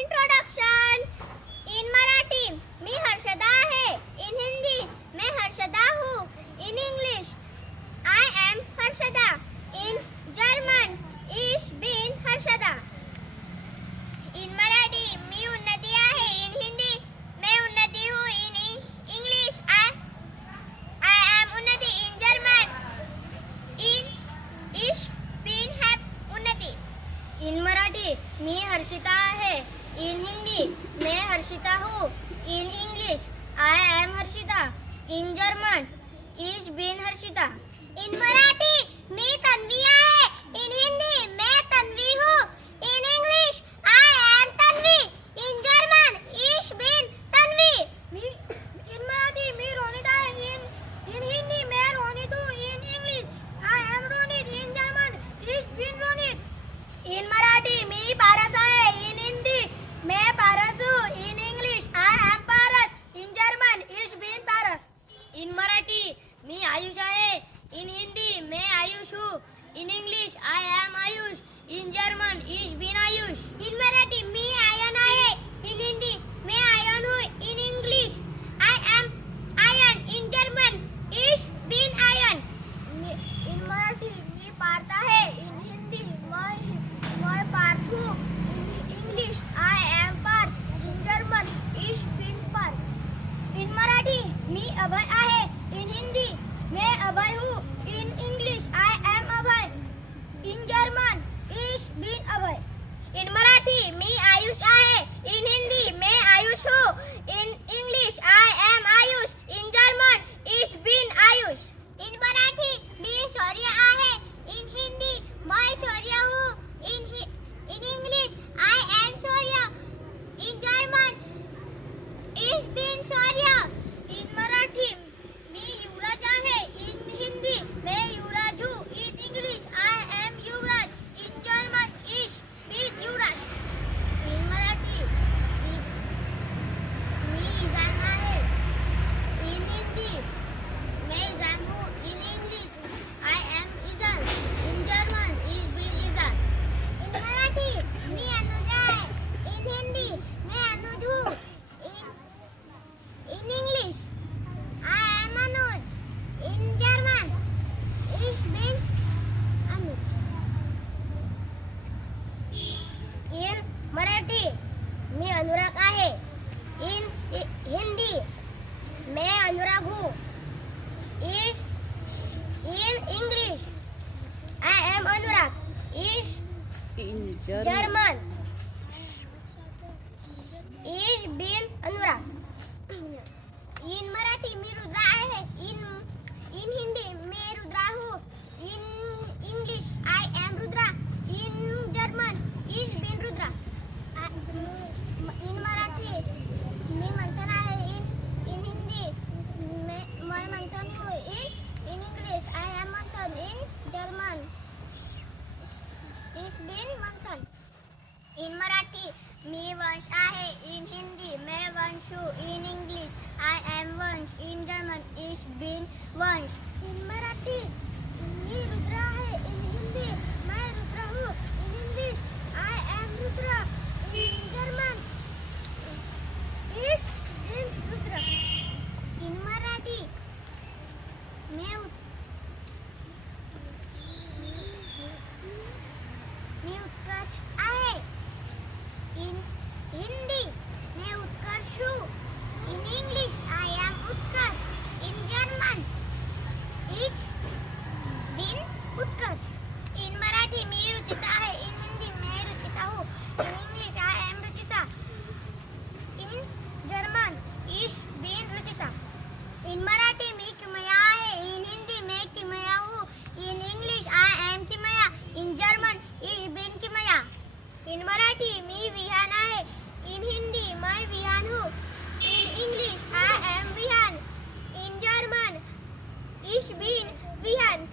Introduction. In Marathi मी हर्षदा आहे. In Hindi मैं हर्षदा हूँ. In English I am Harshada. In German ich bin Harshada. In Marathi मी उन्नती आहे. इन हिंदी मैं उन्नति हूँ. In English I am Unnati. In German ich bin Unnati. In Marathi मी हर्षिता आहे. इन हिंदी मैं हर्षिता हूँ. In English I am Harshita. In German ich bin Harshita. In Marathi मी तन्वी आहे. इन हिंदी मैं तन्वी हूँ. In English I am Tanvi. In German ich bin Tanvi. In Marathi मी रोनित आहे. इन हिंदी मैं रोनित हूँ. In English I am Ronit. In German ich bin Ronit. In Marathi मी पारस आहे. इन हिंदी मैं पारस हूँ. In English I am Paras. In German ich bin Paras. In Marathi मी आयुष आहे. इन हिंदी मैं आयुष हूँ. In English I am Ayush. In German ich bin Ayush. In Marathi मी आयन आहे. इन हिंदी मैं आयन हूँ. In English I am Ayan. In German ich bin Ayan. In Marathi मी पार्थ आहे. इन हिंदी मैं पार्थ हूँ. In English I am Parth. In German ich bin Parth. In Marathi मी अभय आहे. इन हिंदी मैं अभय हूँ. In English I am Abhay. In German ich bin Abhay. In Marathi मी आयुष आहे. इन हिंदी मैं आयुष हूँ. In English I am Ayush. In German ich bin Ayush. In Marathi मी शौर्य आहे. इन हिंदी मैं शौर्य हूँ. In English I am Shaurya. In German ich bin Shaurya. In Marathi मी युवराज आहे. इन हिंदी मैं युवराज हूँ. In English I am Yuvraj. In German ich bin Yuvraj. In Marathi मी इजान आहे. इन हिंदी मैं इजान हूँ. In English I am Izan. In German ich bin इजान. In Marathi मी अनुज आहे. इन हिंदी मैं अनुज हूँ. In English I am Anuj. In German ich bin Anuj. In Marathi मी अनुराग आहे. इन हिंदी मैं अनुराग हूँ. In English I am Anurag. German ich bin Anurag. In Marathi मी रुद्रा आहे. इन हिंदी मैं रुद्रा हूँ. In English I am Rudra. In German ich bin Rudra. In Marathi मी मंथन आहे. इन हिंदी मैं मंथन हूँ. In English I am Manthan. In German ich bin Manthan. In Marathi मी वंश आहे. इन हिंदी मैं वंश हूँ. In English I am Vansh. In German ich bin Vansh. In Marathi मी रुद्र आहे. इन हिंदी मैं रुद्र हूँ. In English I am Rudra. In German ich bin Rudra. In Marathi मी उत्कर्ष आहे. इन हिंदी मैं उत्कर्ष हूँ. In English I am Utkarsh. In German ich bin Utkarsh. In Marathi मी रुचिता आहे. इन हिंदी मैं रुचिता हूँ. In English I am Ruchita. In German ich bin Ruchita. In Marathi मी किमया आहे. इन हिंदी मैं किमया हूँ. In English I am Kimaya. In German ich bin Kimaya. In Marathi मी विहान आहे. इन हिंदी मैं विहान हूँ. In English I am Vihaan. In German ich bin Vihaan.